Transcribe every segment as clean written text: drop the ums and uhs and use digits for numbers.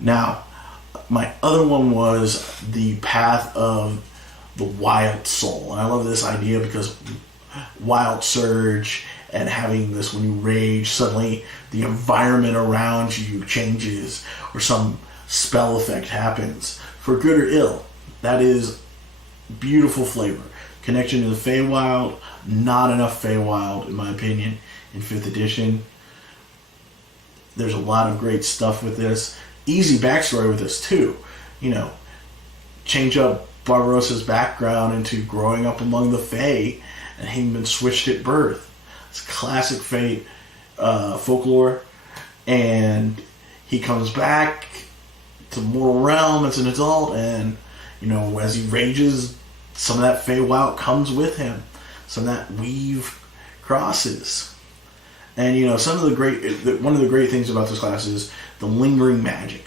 Now, my other one was the path of the wild soul. And I love this idea because wild surge and having this, when you rage, suddenly the environment around you changes or some spell effect happens for good or ill. That is beautiful flavor. Connection to the Feywild, not enough Feywild in my opinion in 5th edition. There's a lot of great stuff with this. Easy backstory with this too. You know, change up Barbarossa's background into growing up among the Fey and having been switched at birth. It's classic Fey folklore. And he comes back to mortal realm as an adult, and you know, as he rages, some of that Feywild comes with him. Some of that weave crosses. And you know, one of the great things about this class is the lingering magic.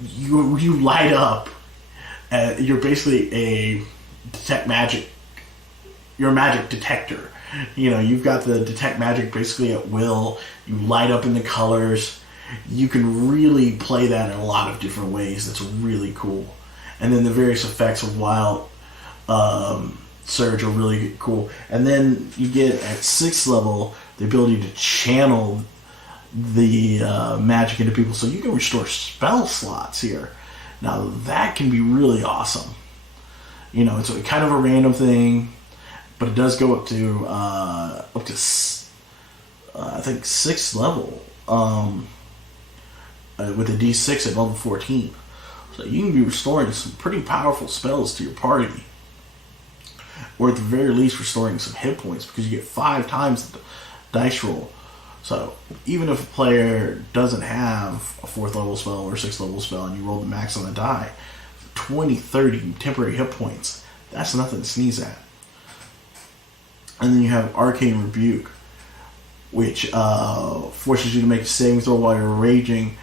You light up. You're basically a detect magic. You're a magic detector. You know, you've got the detect magic basically at will. You light up in the colors. You can really play that in a lot of different ways. That's really cool. And then the various effects of wild surge are really cool. And then you get at 6th level the ability to channel the magic into people, so you can restore spell slots here. Now that can be really awesome. You know, it's kind of a random thing, but it does go up to I think 6th level with a D6 at level 14. So you can be restoring some pretty powerful spells to your party, or at the very least restoring some hit points, because you get 5 times the dice roll. So even if a player doesn't have a 4th level spell or 6th level spell and you roll the max on the die, 20, 30 temporary hit points, that's nothing to sneeze at. And then you have Arcane Rebuke, which forces you to make a saving throw while you're raging,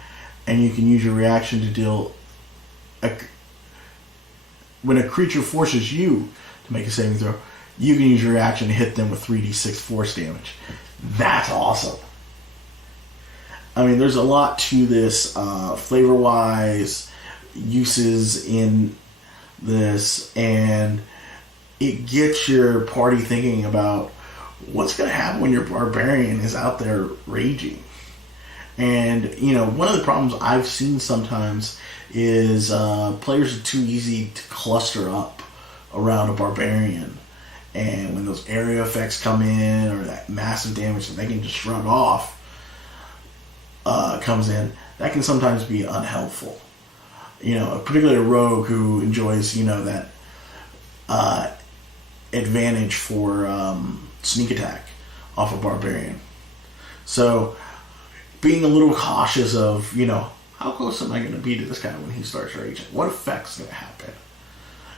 and you can use your reaction to deal... when a creature forces you to make a saving throw, you can use your reaction to hit them with 3d6 force damage. That's awesome. I mean, there's a lot to this flavor-wise, uses in this, and it gets your party thinking about what's going to happen when your barbarian is out there raging. And, you know, one of the problems I've seen sometimes is players are too easy to cluster up around a barbarian. And when those area effects come in, or that massive damage that they can just shrug off comes in, that can sometimes be unhelpful. You know, particularly a rogue who enjoys, you know, that advantage for sneak attack off a barbarian. So being a little cautious of, you know, how close am I going to be to this guy when he starts raging? What effect's going to happen?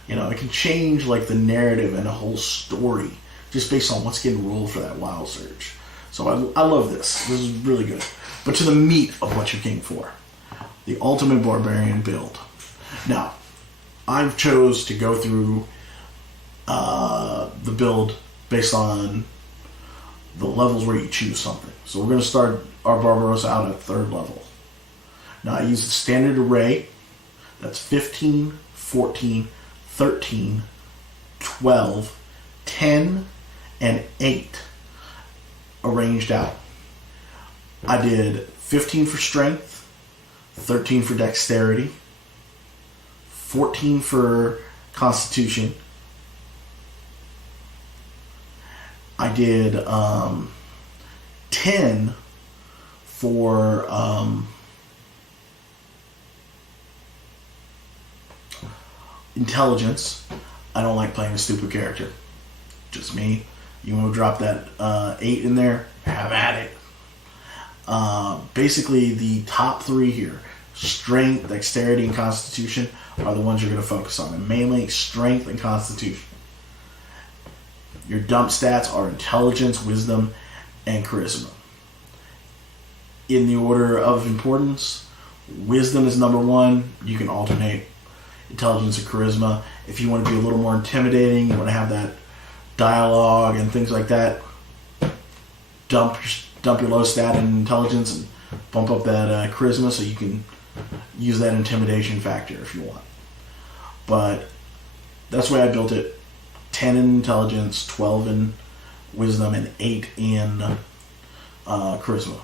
You know, it can change like the narrative and the whole story just based on what's getting rolled for that wild surge. So I love this. This is really good. But to the meat of what you came for, the ultimate barbarian build. Now, I've chose to go through the build based on the levels where you choose something. So we're going to start our Barbarossa out at 3rd level. Now I use the standard array. That's 15, 14, 13, 12, 10, and 8 arranged out. I did 15 for strength, 13 for dexterity, 14 for constitution. I did 10 for intelligence. I don't like playing a stupid character. Just me. You want to drop that 8 in there? Have at it. Basically, the top 3 here, strength, dexterity, and constitution, are the ones you're going to focus on. And mainly strength and constitution. Your dump stats are intelligence, wisdom, and charisma. In the order of importance, wisdom is number 1. You can alternate intelligence and charisma. If you want to be a little more intimidating, you want to have that dialogue and things like that, dump your low stat in intelligence and bump up that charisma so you can use that intimidation factor if you want. But that's the way I built it. 10 in intelligence, 12 in wisdom, and 8 in charisma.